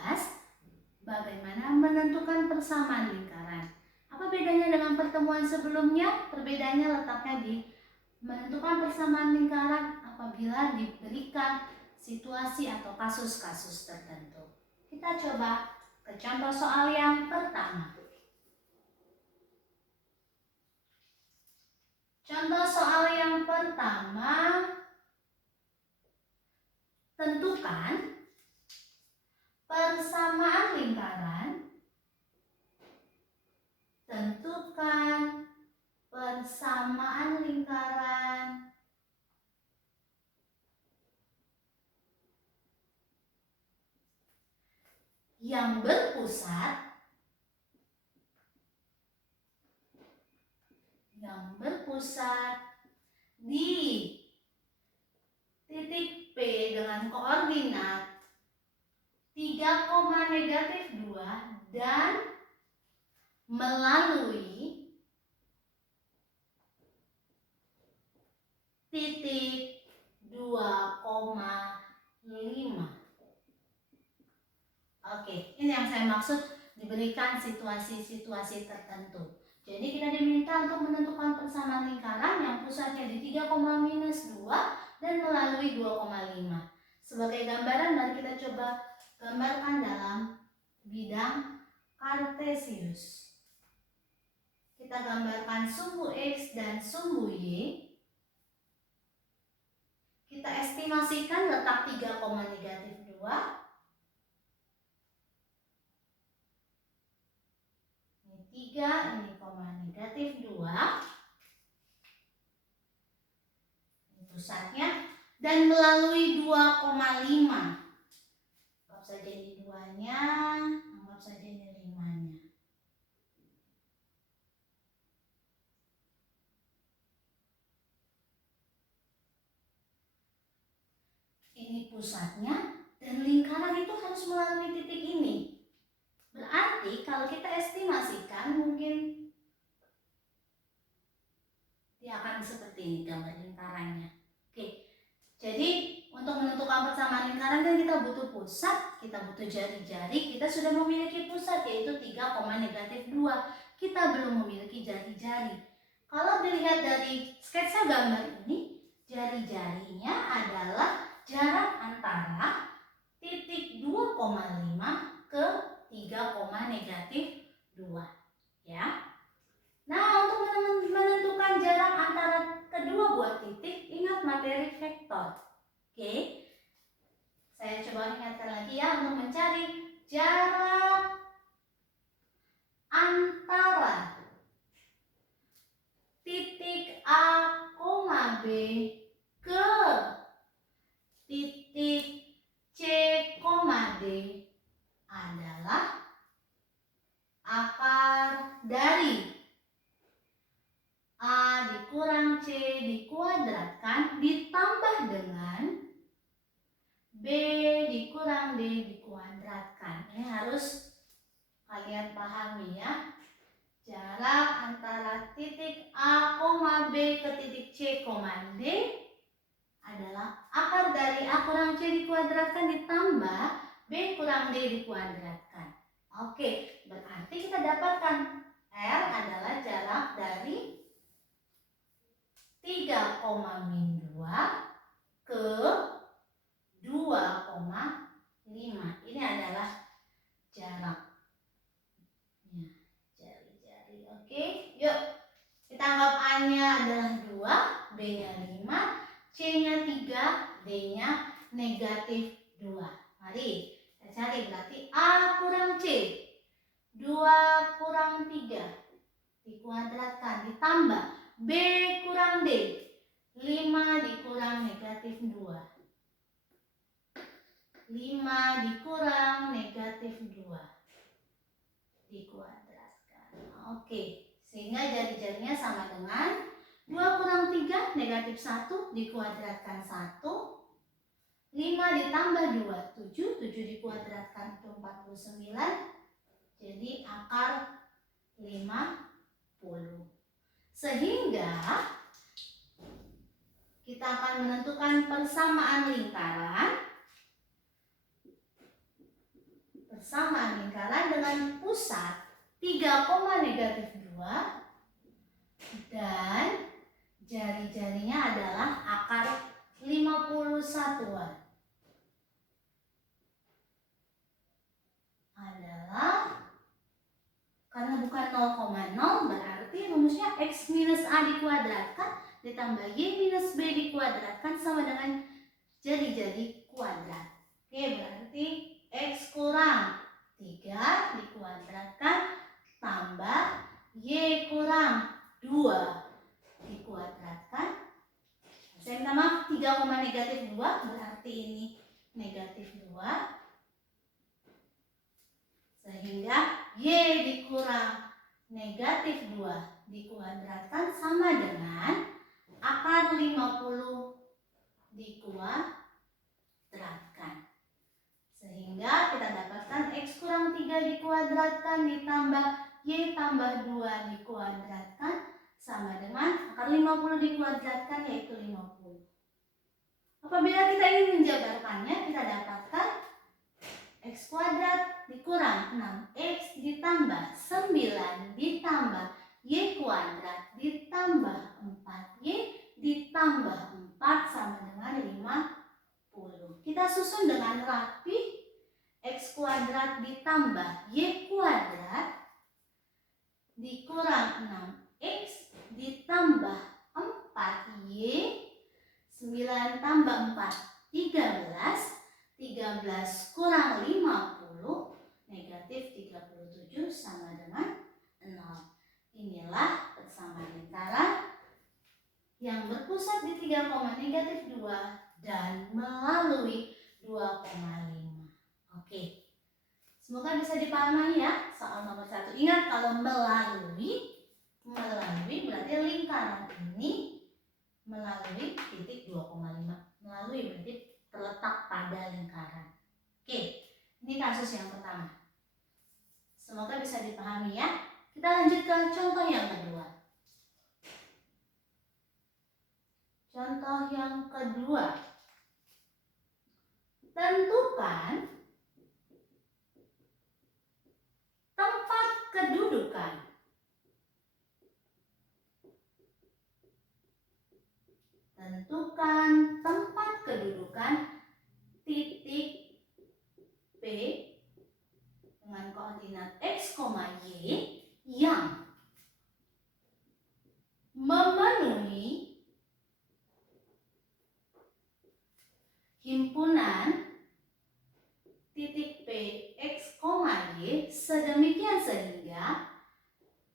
bahas bagaimana menentukan persamaan lingkaran. Apa bedanya dengan pertemuan sebelumnya? Perbedaannya letaknya di menentukan persamaan lingkaran apabila diberikan situasi atau kasus-kasus tertentu. Kita coba ke contoh soal yang pertama. Contoh soal yang pertama, tentukan persamaan lingkaran. Tentukan persamaan lingkaran yang berpusat di titik P dengan koordinat 3,-2 dan melalui titik 2,5. Oke, ini yang saya maksud diberikan situasi-situasi tertentu. Jadi kita diminta untuk menentukan persamaan lingkaran yang pusatnya di 3,-2 dan melalui 2,5. Sebagai gambaran, mari kita coba gambarkan dalam bidang kartesius. Kita gambarkan sumbu X dan sumbu Y. Kita estimasikan letak 3,-2. Ini 3, ini (-2). Ini pusatnya. Dan melalui 2,5. Anggap saja ini 2-nya, anggap saja ini 5-nya. Ini pusatnya, dan lingkaran itu harus melalui titik ini. Berarti kalau kita estimasikan mungkin dia akan seperti ini gambar lingkarannya. Oke, jadi untuk menentukan persamaan lingkaran kan kita butuh pusat, kita butuh jari-jari. Kita sudah memiliki pusat yaitu 3,-2. Kita belum memiliki jari-jari. Kalau dilihat dari sketsa gambar ini, jari-jarinya adalah jarak antara titik 2,5 ke 3,-2, ya. Nah, untuk menentukan jarak antara kedua buah titik, ingat materi vektor. Oke. Saya coba ingatkan lagi ya, untuk mencari jarak antara titik A, B ke titik C, D adalah akar dari A dikurang C dikuadratkan ditambah dengan B dikurang D dikuadratkan. Ini harus kalian pahami ya. Jarak antara titik A, B ke titik C, D adalah akar dari A kurang C dikuadratkan ditambah B kurang D dikuadratkan. Oke, berarti kita dapatkan R adalah jarak dari 3,-2 ke 2,5. Ini adalah jaraknya. Jari-jari. Oke, yuk. Kita anggap A-nya adalah 2, B-nya 5, C-nya 3, D-nya -2. Mari kita cari, berarti A kurang C 2 kurang 3 dikuadratkan ditambah B kurang D 5 dikurang -2. 5 dikurang -2 dikuadratkan. Oke, sehingga jari-jarinya sama dengan 2 kurang 3 -1 dikuadratkan 1. 5 ditambah 2, 7. 7 dikuadratkan itu 49. Jadi akar 50. Sehingga kita akan menentukan persamaan lingkaran. persamaan lingkaran dengan pusat 3, -2 dan jari-jarinya adalah akar 51-an. Adalah, karena bukan 0,0 berarti rumusnya X minus A dikuadratkan ditambah Y minus B dikuadratkan sama dengan jari-jari kuadrat. Oke, berarti X kurang 3 dikuadratkan tambah Y kurang 2 dikuadratkan. Saya minta maaf, 3, -2 berarti ini -2. Sehingga Y dikurang -2 dikuadratkan sama dengan akar 50 dikuadratkan. Sehingga kita dapatkan X kurang 3 dikuadratkan ditambah Y tambah 2 dikuadratkan sama dengan akar 50 dikuadratkan yaitu 50. Apabila kita ingin menjabarkannya, kita dapatkan X kuadrat dikurang 6X ditambah 9 ditambah Y kuadrat ditambah 4Y ditambah 4 sama dengan 50. Kita susun dengan rapi. X kuadrat ditambah Y kuadrat dikurang 6X ditambah 4Y, 9 tambah 4 13, 13 kurang 50 -37 sama dengan 0. Inilah persamaan lingkaran yang berpusat di 3, dan melalui 2,5. Oke, semoga bisa dipahami ya soal nomor 1. Ingat, kalau melalui berarti lingkaran ini melalui titik 2,5. Melalui berarti terletak pada lingkaran. Oke, ini kasus yang pertama. Semoga bisa dipahami ya. Kita lanjut ke contoh yang kedua. Contoh yang kedua. Tentukan tempat kedudukan titik P dengan koordinat X, Y yang memenuhi himpunan titik P, X, Y sedemikian sehingga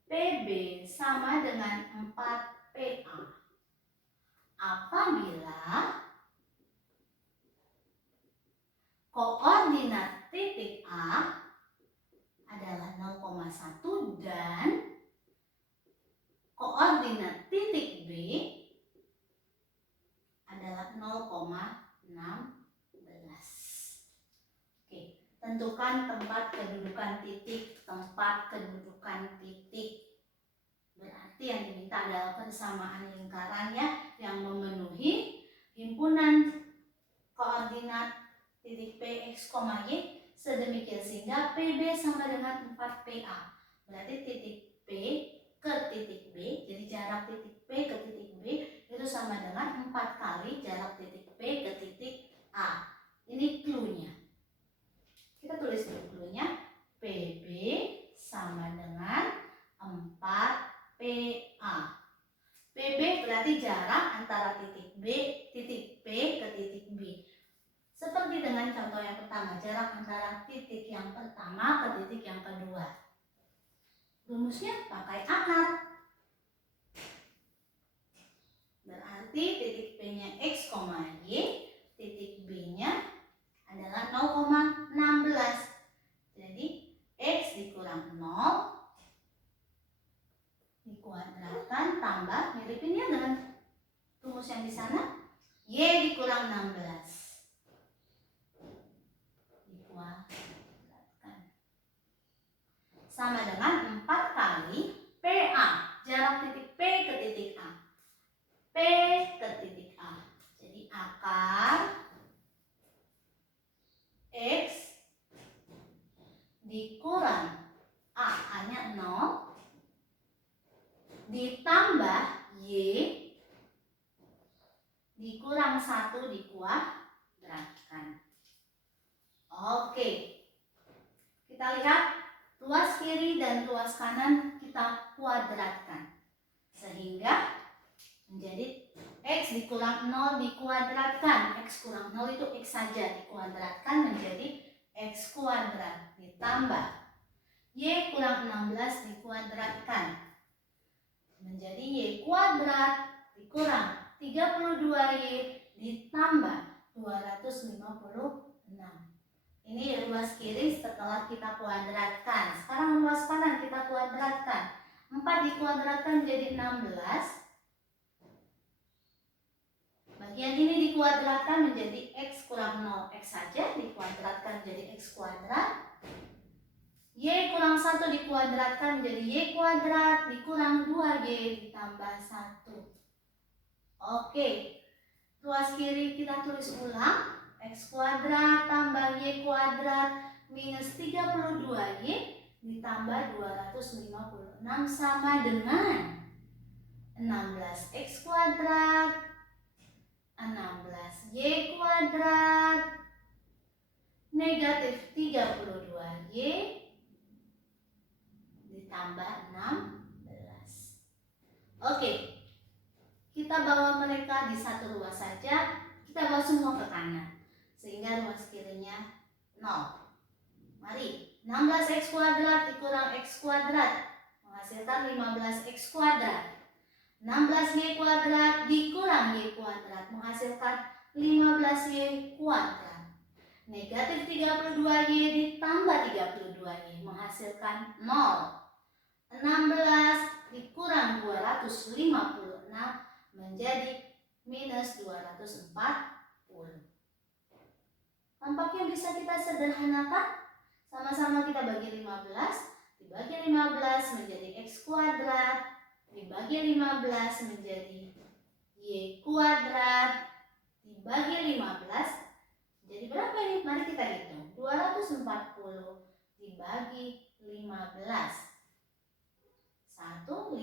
PB sama dengan 4PA apabila koordinat titik A adalah 0,1 dan koordinat titik B adalah 0,16. Oke, tentukan tempat kedudukan titik. Berarti yang diminta adalah persamaan lingkarannya yang memenuhi himpunan koordinat titik P, X, Y sedemikian sehingga PB sama dengan 4PA. Berarti titik P ke titik B, jadi jarak titik P ke titik B itu sama dengan 4 kali jarak titik P ke titik A. Ini clue-nya. Kita tulis dulu clue-nya. PB sama dengan 4PA. PB berarti jarak antara titik P ke titik B. Seperti dengan contoh yang pertama, jarak antara titik yang pertama ke titik yang kedua. Rumusnya pakai akar. Berarti titik P-nya X, Y, titik B-nya adalah 0,16. Jadi X dikurang 0 dikuadratkan tambah, miripinnya dengan rumus yang di sana, Y dikurang 16 dikuadratkan sama dengan 4 kali PA, jarak titik P ke titik A. P ke titik A. Jadi akar X dikurang A-nya 0 ditambah Y dikurang 1 dikuadratkan. Oke, kita lihat luas kiri dan luas kanan kita kuadratkan sehingga menjadi X dikurang 0 dikuadratkan. X kurang 0 itu X saja dikuadratkan menjadi X kuadrat ditambah Y kurang 16 dikuadratkan menjadi Y kuadrat dikurang 32Y ditambah 256. Ini luas kiri setelah kita kuadratkan. Sekarang luas kanan kita kuadratkan. 4 dikuadratkan menjadi 16. Bagian ini dikuadratkan menjadi X kurang 0. X saja dikuadratkan menjadi X kuadrat. Y kurang 1 dikuadratkan menjadi Y kuadrat dikurang 2Y ditambah 1. Oke. Luas kiri kita tulis ulang. X kuadrat tambah Y kuadrat minus 32Y ditambah 256 sama dengan 16X kuadrat 16Y kuadrat negatif 32Y ditambah 16. Oke, kita bawa mereka di satu ruas saja, kita bawa semua ke kanan sehingga ruas kirinya 0. Mari, 16X kuadrat dikurang X kuadrat menghasilkan 15X kuadrat. 16Y kuadrat dikurang Y kuadrat menghasilkan 15Y kuadrat. Negatif 32Y ditambah 32Y menghasilkan 0. 16 dikurang 256 menjadi minus 240. Tampaknya bisa kita sederhanakan. Sama-sama kita bagi 15. Dibagi 15 menjadi X kuadrat. Dibagi 15 menjadi Y kuadrat. Dibagi 15. Jadi berapa ini? Mari kita hitung. 240 dibagi 15. 1, 15.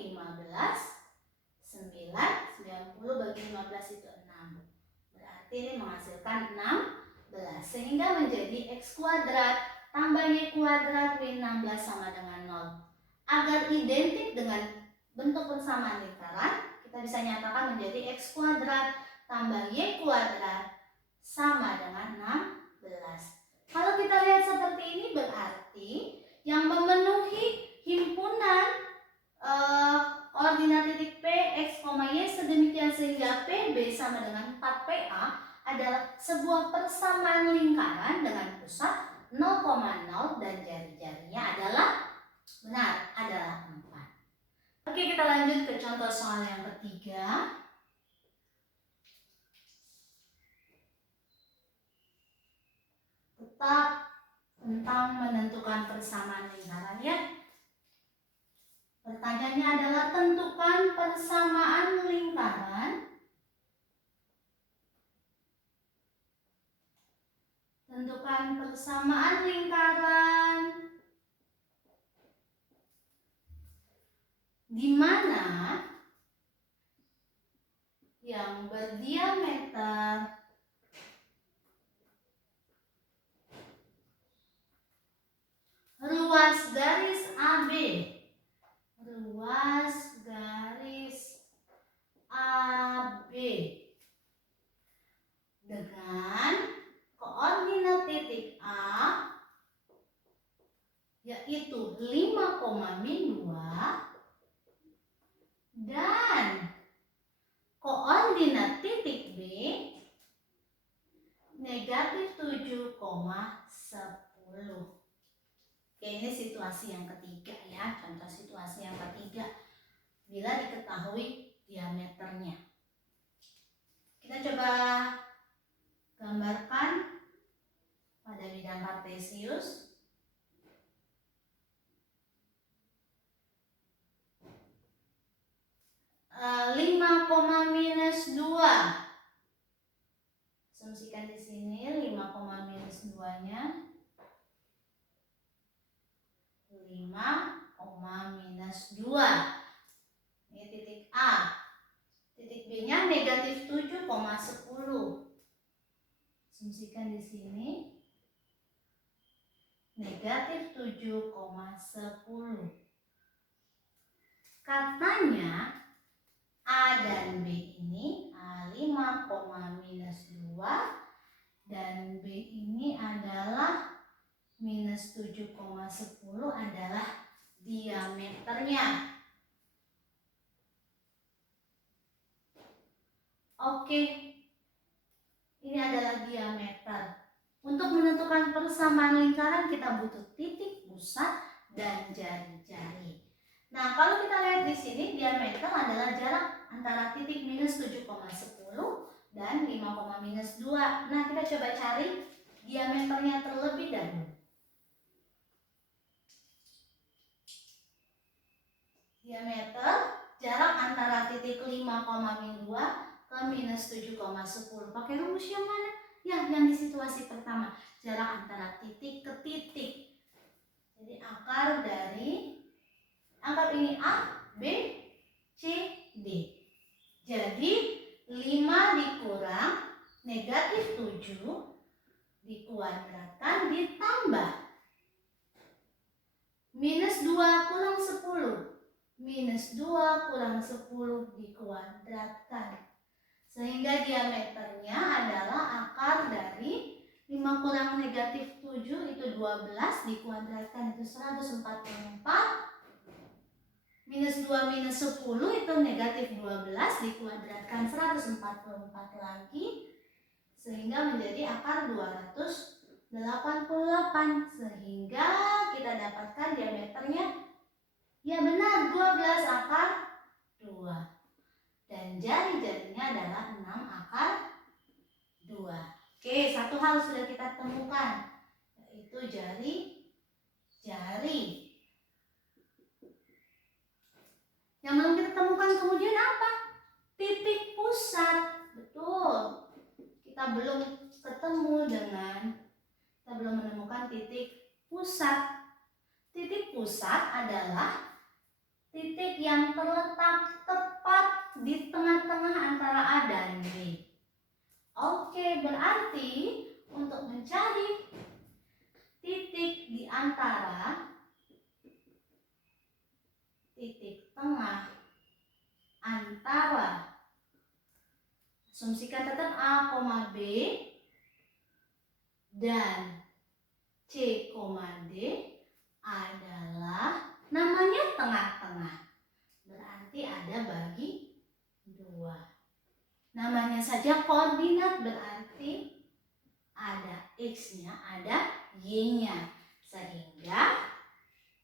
9, 90 bagi 15 itu 6. Berarti ini menghasilkan 16. Sehingga menjadi X kuadrat tambah Y kuadrat min 16 sama dengan 0. Agar identik dengan bentuk persamaan lingkaran, kita bisa nyatakan menjadi X kuadrat tambah Y kuadrat sama dengan 16. Kalau kita lihat seperti ini berarti yang memenuhi himpunan koordinat titik P, X, Y sedemikian sehingga PB sama dengan 4PA adalah sebuah persamaan lingkaran dengan pusat 0,0 dan jari-jarinya adalah benar, adalah 4. Oke, kita lanjut ke contoh soal yang ketiga. Tetap tentang menentukan persamaan lingkaran ya. Pertanyaannya adalah tentukan persamaan lingkaran. Tentukan persamaan lingkaran di mana yang berdiameter ruas garis AB, ruas garis AB dengan koordinat titik A yaitu 5,2 dan koordinat titik B negatif 7,10. Oke, ini situasi yang ketiga ya, contoh situasi yang ketiga bila diketahui diameternya. Kita coba gambarkan pada bidang kartesius. 5,-2. Asumsikan di sini 5,-2-nya 5, minus 2. Ini titik A. Titik B-nya negatif 7,10. Asumsikan di sini negatif 7,10. Katanya A dan B ini A5, minus 2 dan B ini adalah minus 7,10 adalah diameternya. Oke, ini adalah diameter. Untuk menentukan persamaan lingkaran kita butuh titik pusat dan jari-jari. Nah, kalau kita lihat di sini diameter adalah jarak antara titik minus 7,10 dan 5, minus 2. Nah, kita coba cari diameternya terlebih dahulu. Diameter jarak antara titik 5, min 2 ke minus 7,10. Pakai rumus yang mana? Ya, yang di situasi pertama, jarak antara titik ke titik. Jadi akar dari, anggap ini A, B, C, D. Jadi 5 dikurang negatif 7 dikuadratkan ditambah minus 2 kurang 10. Minus 2 kurang 10 dikuadratkan. Sehingga diameternya adalah akar dari 5 kurang negatif 7 itu 12 dikuadratkan itu 144. Minus 2 minus 10 itu negatif 12 dikuadratkan 144 lagi. Sehingga menjadi akar 288. Sehingga kita dapatkan diameternya, ya benar, 12 akar 2. Dan jari-jarinya adalah 6 akar 2. Oke, satu hal sudah kita temukan, yaitu jari-jari. Yang belum kita temukan kemudian apa? Titik pusat. Betul. Kita belum menemukan titik pusat. Titik pusat adalah titik yang terletak tepat di tengah-tengah antara A dan B. Oke, berarti untuk mencari titik di antara titik tengah antara, asumsikan tetap A, B dan C, D adalah namanya tengah-tengah. Berarti ada bagi 2. Namanya saja koordinat, berarti ada X-nya, ada Y-nya. Sehingga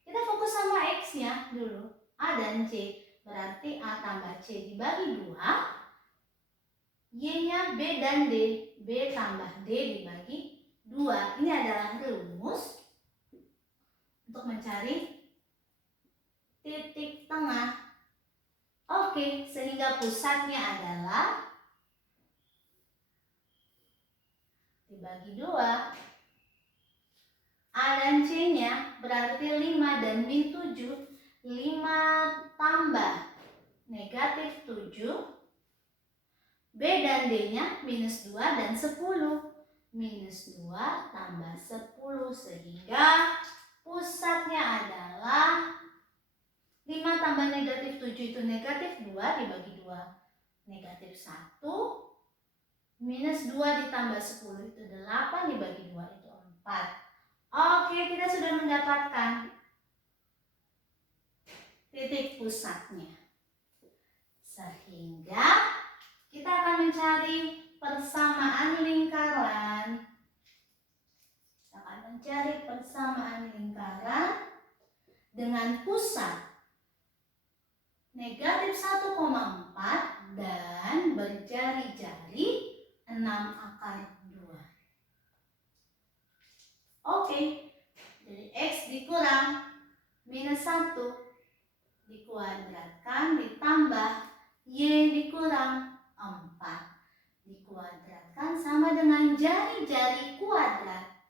kita fokus sama X-nya dulu. A dan C. Berarti A tambah C dibagi 2. Y-nya B dan D. B tambah D dibagi 2. Ini adalah rumus untuk mencari titik tengah. Oke, sehingga pusatnya adalah dibagi 2. A dan C-nya berarti 5 dan min 7. 5 tambah negatif 7. B dan D-nya minus 2 dan 10. Minus 2 tambah 10. Sehingga pusatnya adalah 5 tambah negatif 7 itu negatif 2 dibagi 2. Negatif 1. Minus 2 ditambah 10 itu 8 dibagi 2 itu 4. Oke, kita sudah mendapatkan titik pusatnya. Sehingga kita akan mencari persamaan lingkaran. Kita akan mencari persamaan lingkaran dengan pusat negatif 1,4 dan berjari-jari 6 akar 2. Oke, jadi X dikurang minus 1 dikuadratkan ditambah Y dikurang 4 dikuadratkan sama dengan jari-jari kuadrat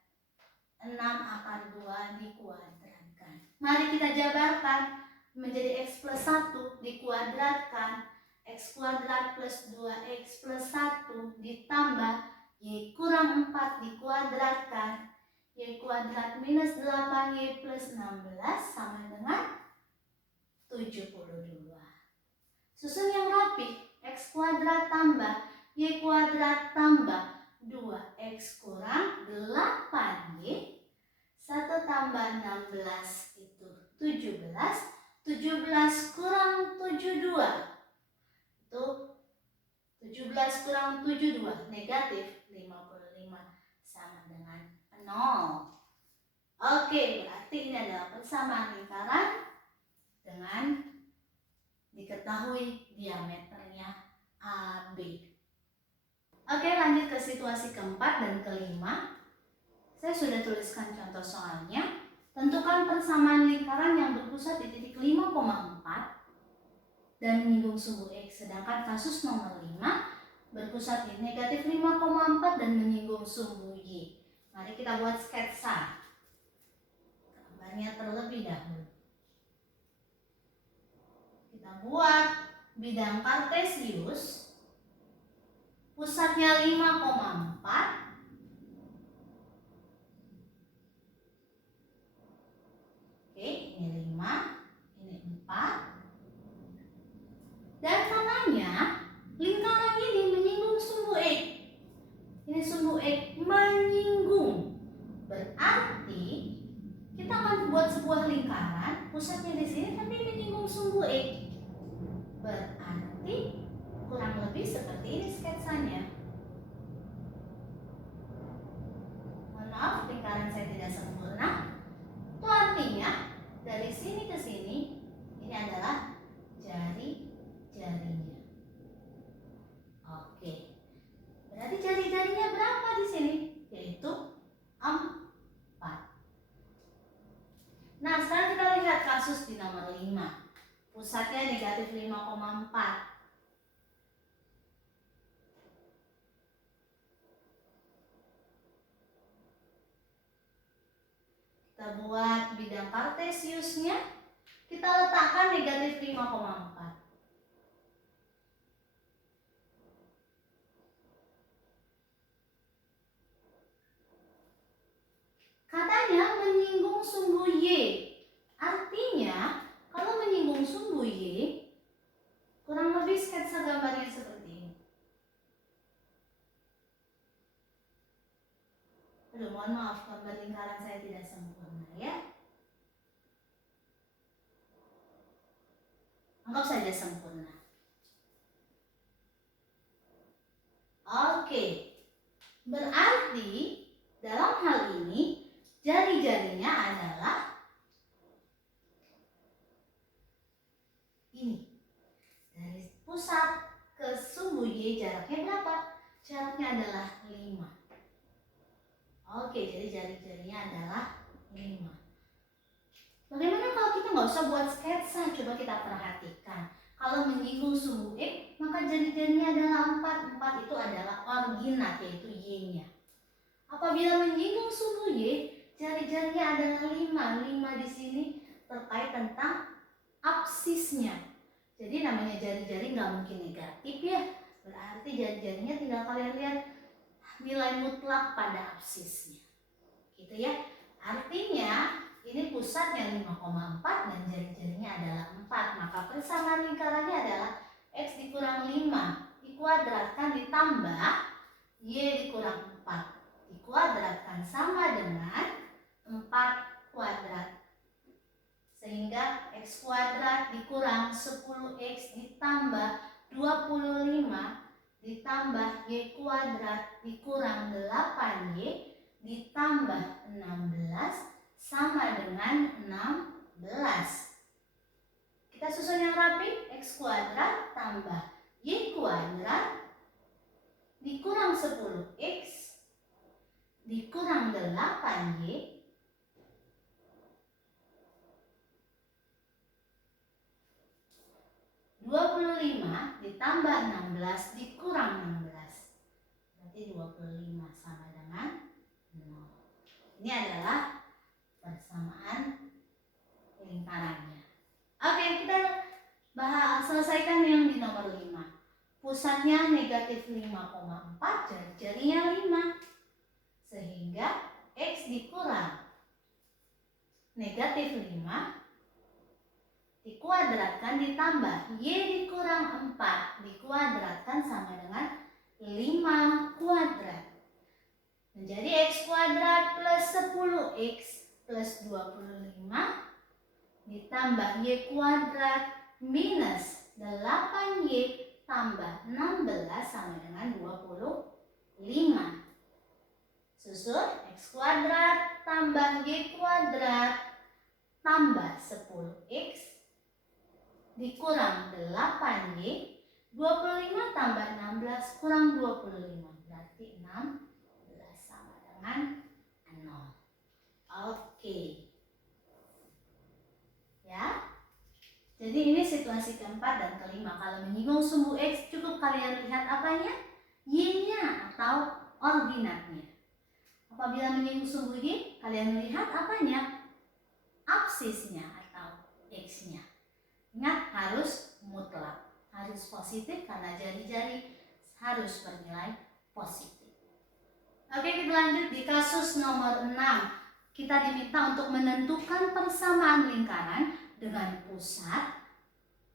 6 akar 2 dikuadratkan. Mari kita jabarkan menjadi X plus 1 dikuadratkan X kuadrat plus 2X plus 1 ditambah Y kurang 4 dikuadratkan Y kuadrat minus 8Y plus 16 sama dengan 72. Susun yang rapi, X kuadrat tambah Y kuadrat tambah 2X kurang 8Y 1 tambah 16 itu 17 17 kurang 72 itu 17 kurang 72 negatif 55 sama dengan 0. Oke, berarti ini adalah persamaan lingkaran dengan diketahui diameternya AB. Oke, lanjut ke situasi keempat dan kelima. Saya sudah tuliskan contoh soalnya. Tentukan persamaan lingkaran yang berpusat di titik 5,4 dan menyinggung sumbu X. Sedangkan kasus nomor 5 berpusat di negatif 5,4 dan menyinggung sumbu Y. Mari kita buat sketsa. Gambarnya terlebih dahulu. Kita buat bidang kartesius. Pusatnya 5,4. Oke, ini 5, ini 4. Dan katanya lingkaran ini menyinggung sumbu X. Ini sumbu X menyinggung. Berarti kita akan buat sebuah lingkaran, pusatnya di sini tapi menyinggung sumbu X. Berarti kurang lebih seperti ini sketsanya. Mohon maaf, lingkaran saya tidak sempurna. Itu artinya dari sini ke sini ini adalah jari-jarinya. Oke. Berarti jari-jarinya berapa di sini? Yaitu 4. Nah, sekarang kita lihat kasus di nomor 5. Pusatnya negatif 5,4. Kita buat bidang kartesiusnya. Kita letakkan negatif 5,4. Katanya menyinggung sumbu Y. Artinya kalau menyinggung sumbu Y, kurang lebih sketsa gambarnya seperti ini. Aduh, mohon maaf, gambar lingkaran saya tidak sempurna ya. Anggap saja sempurna. Oke. Berarti dalam hal ini jari-jarinya adalah ini. Dari pusat ke sumbu Y jaraknya berapa? Jaraknya adalah 5. Oke, jadi jari-jarinya adalah 5. Bagaimana kalau kita nggak usah buat sketsa? Coba kita perhatikan. Kalau menyinggung sumbu X, maka jari-jarinya adalah 4. 4 itu adalah ordinat, yaitu Y-nya. Apabila menyinggung sumbu Y, jari-jarinya adalah 5. 5 di sini terkait tentang absisnya. Jadi namanya jari-jari nggak mungkin negatif ya. Berarti jari-jarinya tinggal kalian lihat nilai mutlak pada absisnya. Gitu ya. Artinya ini pusatnya 5,4 dan jari-jarinya adalah 4. Maka persamaan lingkarannya adalah X dikurang 5 dikuadratkan ditambah Y dikurang 4 dikuadratkan sama dengan 4 kuadrat. Sehingga X kuadrat dikurang 10X ditambah 25 ditambah Y kuadrat dikurang 8Y ditambah 16 sama dengan 16. Kita susun yang rapi. X kuadrat tambah Y kuadrat dikurang 10X dikurang 8Y 25 ditambah 16 dikurang 16. Berarti 25 sama dengan 0. Ini adalah persamaan Selesaikan yang di nomor 5. Pusatnya negatif 5,4, jari-jarinya 5. Sehingga X dikurang negatif 5 dikuadratkan ditambah Y dikurang 4 dikuadratkan sama dengan 5 kuadrat. Menjadi X kuadrat plus 10X plus 25 ditambah Y kuadrat minus 8Y tambah 16 sama dengan 25. Susun X kuadrat tambah Y kuadrat tambah 10X dikurang 8Y, 25 tambah 16 kurang 25, berarti 16 sama dengan 0. Oke. Ya. Jadi ini situasi keempat dan kelima. Kalau menyinggung sumbu X, cukup kalian lihat apanya? Y-nya atau ordinatnya. Apabila menyinggung sumbu Y, kalian melihat apanya? Absisnya atau X-nya. Ingat, harus mutlak, harus positif karena jari-jari harus bernilai positif. Oke, kita lanjut di kasus nomor 6. Kita diminta untuk menentukan persamaan lingkaran dengan pusat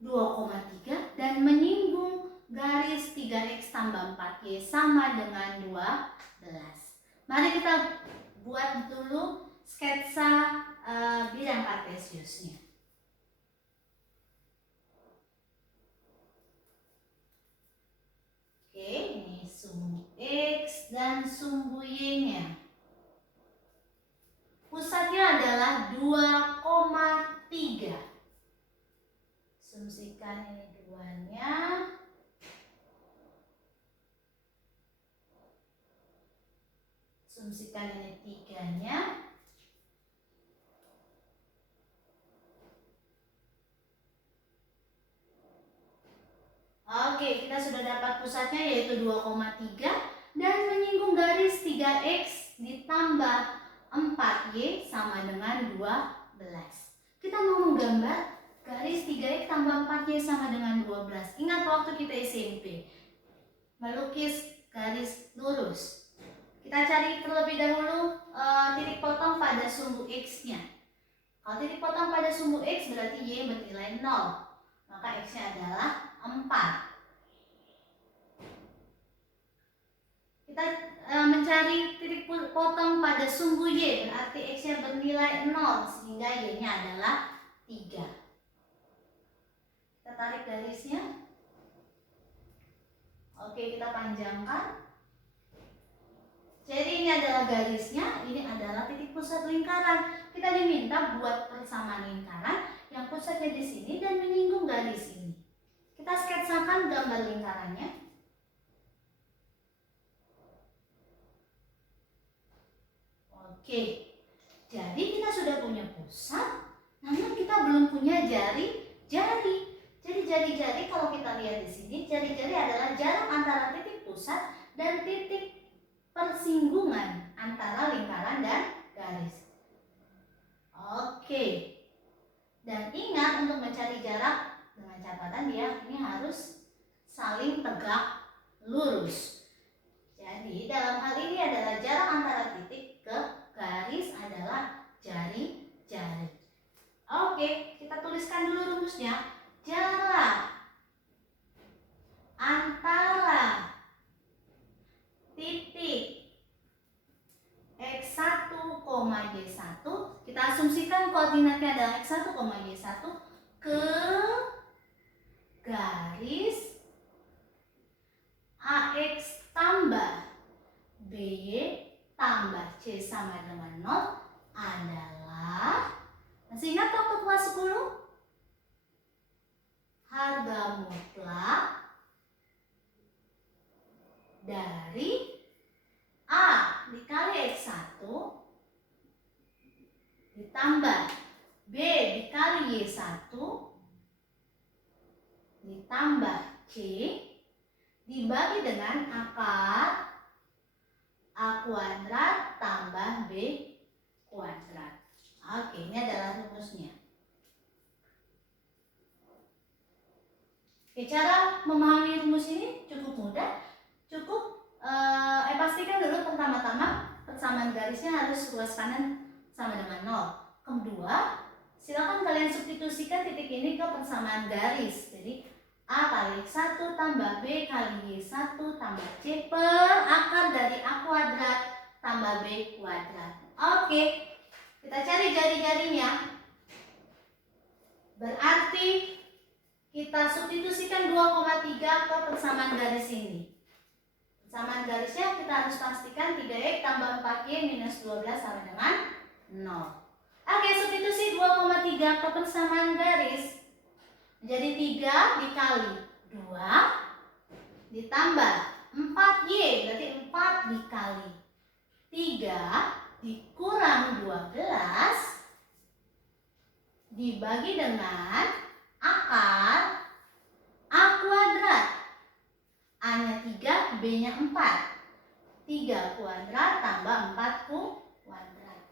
2,3 dan menyinggung garis 3X tambah 4Y sama dengan 12. Mari kita buat dulu sketsa bidang kartesiusnya. Oke, ini sumbu X dan sumbu Y-nya. Pusatnya adalah 2,3. Asumsikan ini 2-nya. Asumsikan ini 3-nya. Oke, kita sudah dapat pusatnya yaitu 2,3 dan menyinggung garis 3X ditambah 4Y sama dengan 12. Kita mau menggambar garis 3X tambah 4Y sama dengan 12. Ingat waktu kita SMP melukis garis lurus. Kita cari terlebih dahulu titik potong pada sumbu X-nya. Kalau titik potong pada sumbu X berarti Y bernilai 0. Maka X-nya adalah 4. Kita mencari titik potong pada sumbu Y, berarti X-nya bernilai 0, sehingga Y-nya adalah 3. Kita tarik garisnya. Oke, kita panjangkan. Jadi ini adalah garisnya, ini adalah titik pusat lingkaran. Kita diminta buat persamaan lingkaran yang pusatnya di sini dan menyinggung garis ini. Kita sketsakan gambar lingkarannya. Oke, jadi kita sudah punya pusat, namun kita belum punya jari-jari. Jadi jari-jari kalau kita lihat di sini, jari-jari adalah jarak antara titik pusat dan titik persinggungan antara lingkaran dan garis. Oke, dan ingat untuk mencari jarak dengan catatan dia ini harus saling tegak lurus. Jadi dalam hal ini adalah jarak antara titik ke garis adalah jari-jari. Oke, kita tuliskan dulu rumusnya. Jarak antara titik X1, Y1, kita asumsikan koordinatnya adalah X1, Y1 ke garis AX tambah BY tambah C sama dengan 0 adalah, masih ingat waktu kelas 10? Harga mutlak dari A dikali X1 ditambah B dikali Y1 ditambah C dibagi dengan akar A kuadrat tambah B kuadrat. Oke, ini adalah rumusnya. memahami rumus ini cukup mudah. Cukup pastikan dulu pertama-tama persamaan garisnya harus luas kanan sama dengan 0. Kedua, silakan kalian substitusikan titik ini ke persamaan garis. Jadi A kali X1 tambah B kali Y1 tambah C per akar dari A kuadrat tambah B kuadrat. Oke, kita cari jari-jarinya. Berarti kita substitusikan 2,3 ke persamaan garis ini. Persamaan garisnya kita harus pastikan 3X tambah 4Y minus 12 sama dengan 0. Oke, substitusi 2,3 ke persamaan garis. Jadi 3 dikali 2 ditambah 4Y, berarti 4 dikali 3 dikurang 12 dibagi dengan akar A kuadrat. A-nya 3, B-nya 4. 3 kuadrat tambah 4 kuadrat.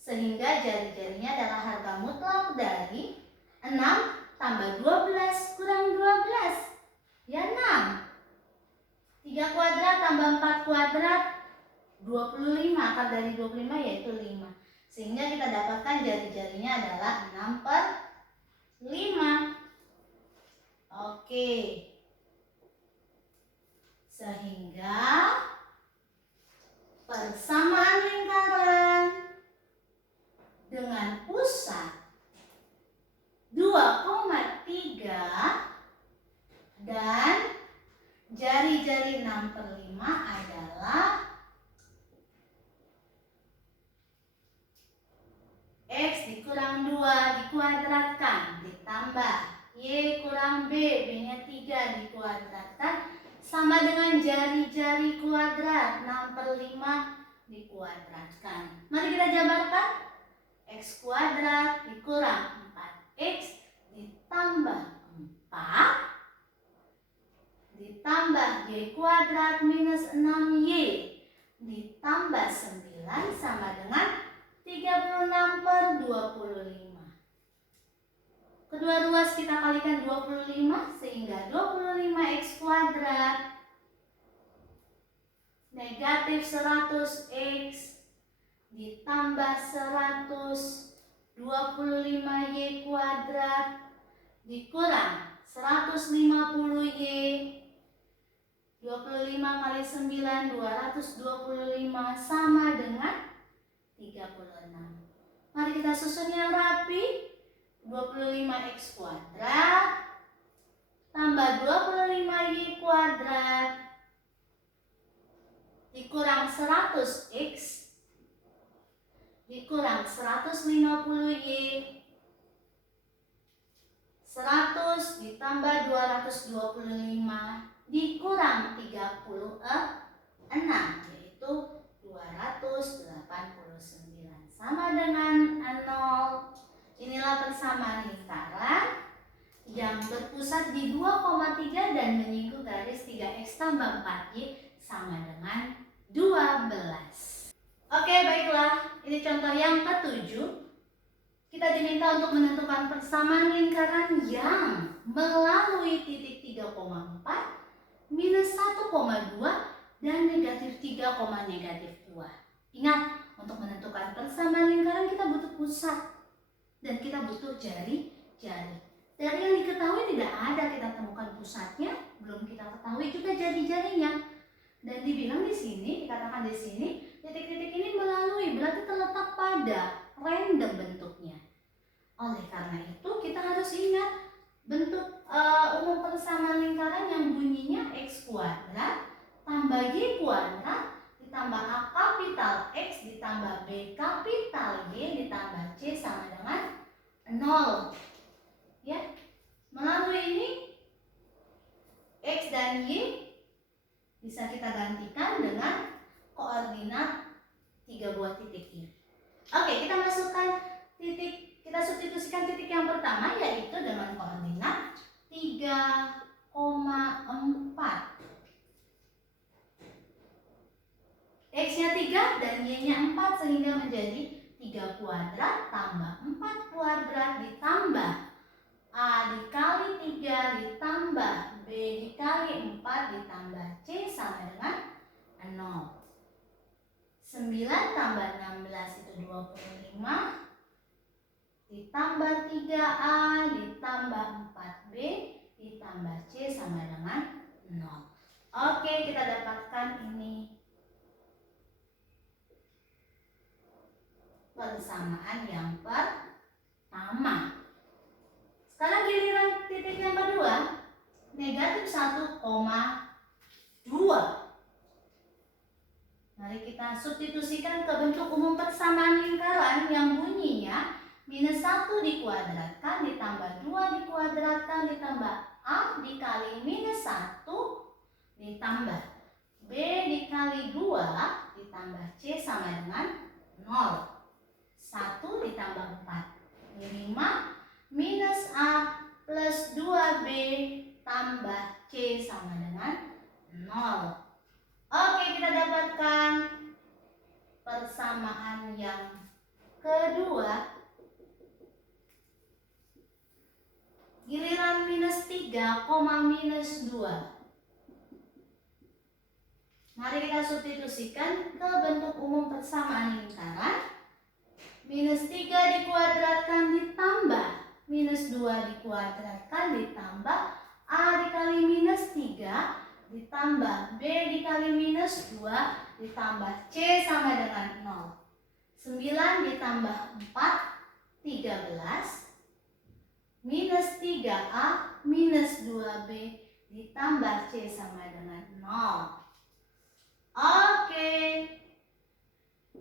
Sehingga jari-jarinya adalah harga mutlak dari 6 tambah 12 kurang 12. Ya 6. 3 kuadrat tambah 4 kuadrat 25. Akar dari 25 yaitu 5. Sehingga kita dapatkan jari-jarinya adalah 6 per 5. Oke. Sehingga persamaan lingkaran dengan pusat 2,3 dan jari-jari 6 per 5 adalah X dikurang 2 dikuadratkan ditambah Y kurang B, B-nya 3 dikuadratkan sama dengan jari-jari kuadrat 6 per 5 dikuadratkan. Mari kita jabarkan. X kuadrat dikurang 4X ditambah 4 ditambah Y kuadrat minus 6Y ditambah 9 sama dengan 36 per 25. Kedua ruas kita kalikan 25 sehingga 25X kuadrat negatif 100X ditambah 125Y kuadrat dikurang 150Y. 25 kali 9 225 sama dengan 36. Mari kita susun yang rapi. 25X kuadrat tambah 25Y kuadrat dikurang 100X dikurang 150Y 100 ditambah 225 dikurang 36 yaitu 289 sama dengan 0. Inilah persamaan lingkaran yang berpusat di 2,3 dan menyinggung garis 3X tambah 4Y sama dengan 12. Oke, baiklah. Ini contoh yang ke-7. Kita diminta untuk menentukan persamaan lingkaran yang melalui titik 3,4, minus 1,2, dan negatif 3, negatif 2. Ingat, untuk menentukan persamaan lingkaran kita butuh pusat. Dan kita butuh jari-jari. Dari yang diketahui tidak ada kita temukan pusatnya, belum kita ketahui juga jari-jarinya. Dan dibilang di sini, dikatakan di sini, titik-titik ini melalui, berarti terletak pada random bentuknya. Oleh karena itu kita harus ingat bentuk umum persamaan lingkaran yang bunyinya X kuadrat tambah Y kuadrat ditambah A kapital X ditambah B kapital Y ditambah C sama dengan 0. Ya, melalui ini X dan Y bisa kita gantikan dengan koordinat 3 buah titik ini. Oke, kita masukkan titik, kita substitusikan titik yang pertama yaitu dengan koordinat 3,4. X-nya 3 dan Y-nya 4 sehingga menjadi 3 kuadrat tambah 4 kuadrat ditambah A dikali 3 ditambah B ditambah 3A ditambah 4B ditambah C sama dengan 0. Oke, kita dapatkan ini persamaan yang pertama. Sekarang giliran titik yang kedua, negatif 1,2. Mari kita substitusikan ke bentuk umum persamaan lingkaran yang bunyinya minus 1 dikuadratkan ditambah 2 dikuadratkan ditambah A dikali minus 1 ditambah B dikali 2 ditambah C sama dengan 0. 1 ditambah 4. 5 minus A plus 2B tambah C sama dengan 0. Oke, kita dapatkan persamaan yang kedua. Giliran minus 3, minus 2. Mari kita substitusikan ke bentuk umum persamaan lingkaran. Minus 3 dikuadratkan ditambah minus 2 dikuadratkan ditambah A dikali minus 3 ditambah B dikali minus 2 ditambah C sama dengan 0. 9 ditambah 4, 13. Minus 3A minus 2B ditambah C sama dengan 0. Oke.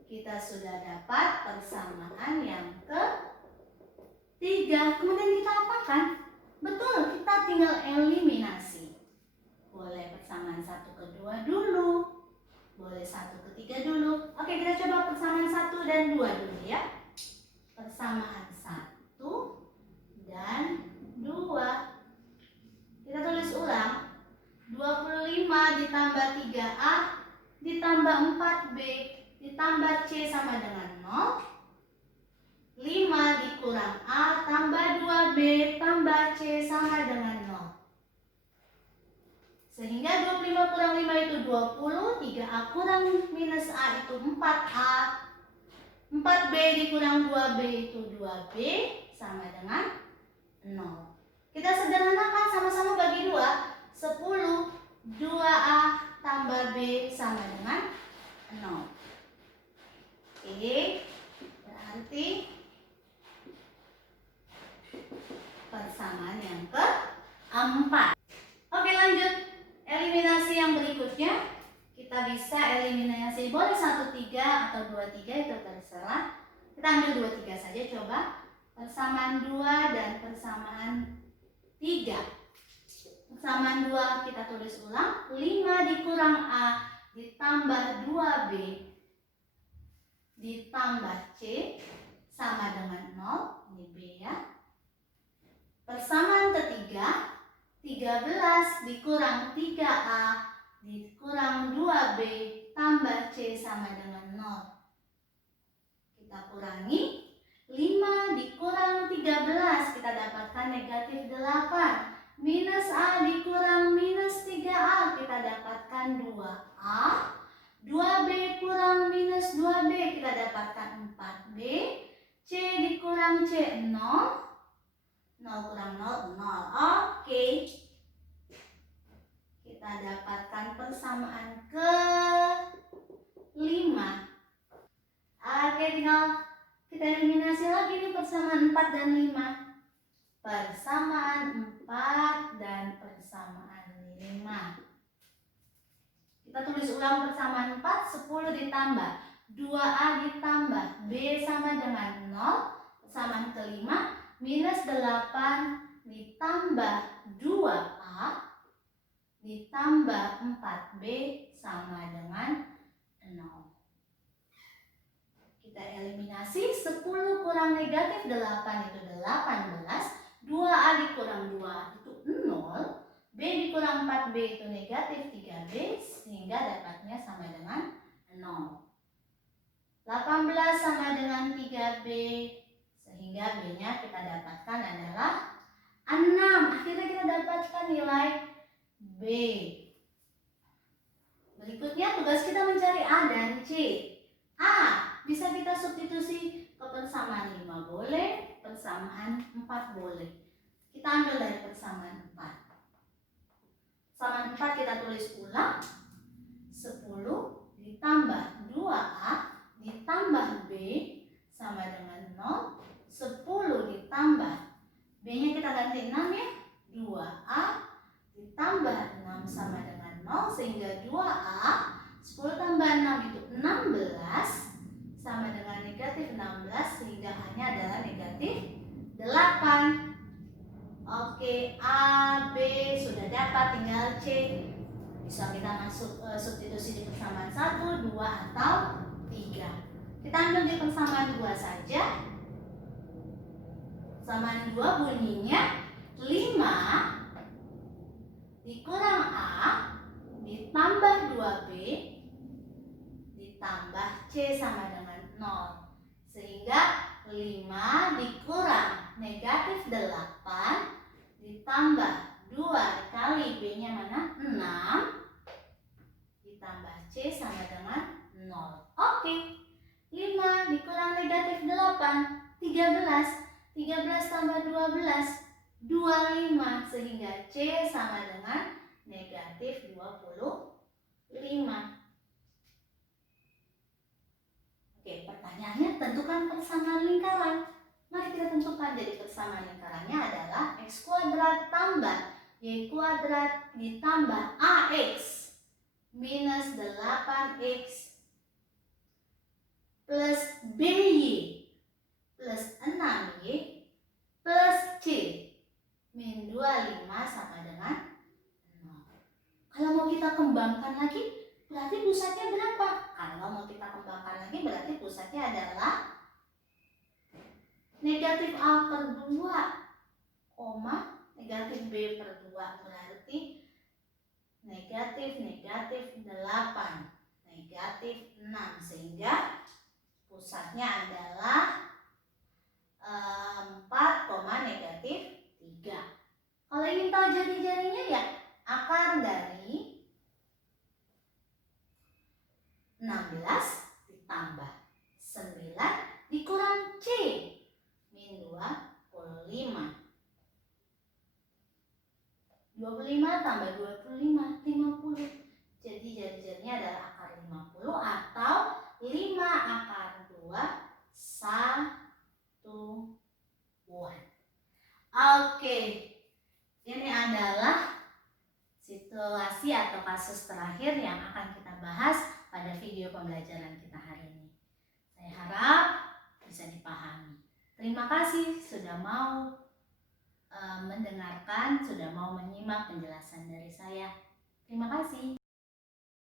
Kita sudah dapat persamaan yang ketiga. Kemudian kita apakan? Betul, kita tinggal eliminasi. Boleh persamaan 1 ke 2 dulu, boleh 1 ke 3 dulu. Oke, kita coba persamaan 1 dan 2 dulu ya. Persamaan 1 dan 2. Kita tulis ulang. 25 ditambah 3A ditambah 4B ditambah C sama dengan 0. 5 dikurang A tambah 2B tambah C sama dengan 0. Sehingga 25 kurang 5 itu 20, 3A kurang minus A itu 4A, 4B dikurang 2B itu 2B sama dengan 0. Kita sederhanakan, sama-sama bagi 2, 10, 2A tambah B sama dengan 0. Oke, berarti persamaan yang keempat. Oke, lanjut. Eliminasi yang berikutnya, kita bisa eliminasi boleh 1, 3 atau 2, 3, itu terserah. Kita ambil 2, 3 saja coba. Persamaan 2 dan persamaan 3. Persamaan 2 kita tulis ulang. 5 dikurang A ditambah 2B ditambah C sama dengan 0. Ini B ya. Persamaan ketiga, 13 dikurang 3A dikurang 2B tambah C sama dengan 0. Kita kurangi. 5 dikurang 13 kita dapatkan negatif 8. Minus A dikurang minus 3A kita dapatkan 2A. 2B kurang minus 2B kita dapatkan 4B. C dikurang C 0. 0 kurang 0, 0. Oke. Kita dapatkan persamaan ke-5. Oke, tinggal kita eliminasi lagi nih persamaan 4 dan 5. Persamaan 4 dan persamaan 5. Kita tulis ulang persamaan 4, 10 ditambah 2A ditambah B sama dengan 0. Persamaan ke-5. Minus 8 ditambah 2A ditambah 4B sama dengan 0. Kita eliminasi. 10 kurang negatif 8 itu 18. 2A dikurang 2 itu 0. B dikurang 4B itu negatif 3B. Sehingga dapatnya sama dengan 0. 18 sama dengan 3B. Sehingga B-nya kita dapatkan adalah 6. Akhirnya kita dapatkan nilai B. Berikutnya tugas kita mencari A dan C. A bisa kita substitusi ke persamaan 5 boleh, persamaan 4 boleh. Kita ambil dari persamaan 4. Persamaan 4 kita tulis ulang. 10 ditambah 2A ditambah B sama dengan 0. 10 ditambah B-nya kita ganti 6 ya. 2A ditambah 6 sama dengan 0 sehingga 2A 10 tambah 6 itu 16 sama dengan negatif 16 sehingga A-nya adalah negatif 8. Oke, A, B sudah dapat, tinggal C. Bisa kita masuk substitusi di persamaan 1, 2, atau 3. Kita ambil di persamaan 2 saja. Persamaan 2 bunyinya 5 dikurang A ditambah 2B ditambah C sama dengan 0. Sehingga 5 dikurang negatif 8 ditambah 2 kali B-nya mana? 6 ditambah C sama dengan 0. Oke. 5 dikurang negatif 8, 13. 13 tambah 12, 25. Sehingga C sama dengan negatif 25. Oke, pertanyaannya tentukan persamaan lingkaran. Mari kita tentukan. Jadi persamaan lingkarannya adalah X kuadrat tambah Y kuadrat ditambah AX minus 8X plus BY plus 6Y plus C min 25 sama dengan 0. Kalau mau kita kembangkan lagi, berarti pusatnya berapa? Kalau mau kita kembangkan lagi, berarti pusatnya adalah negatif A per 2, negatif B per 2. Berarti negatif 8, negatif 6. Sehingga pusatnya adalah 4, negatif 3. Kalau ingin tahu jari-jarinya ya akar dari 16 ditambah 9 dikurang C min 25. 25 tambah 25, 50. Jadi jari-jarinya adalah akar 50 atau 5 akar 2 satuan. Oke, ini adalah situasi atau kasus terakhir yang akan kita bahas pada video pembelajaran kita hari ini. Saya harap bisa dipahami. Terima kasih sudah mau mendengarkan, sudah mau menyimak penjelasan dari saya. Terima kasih.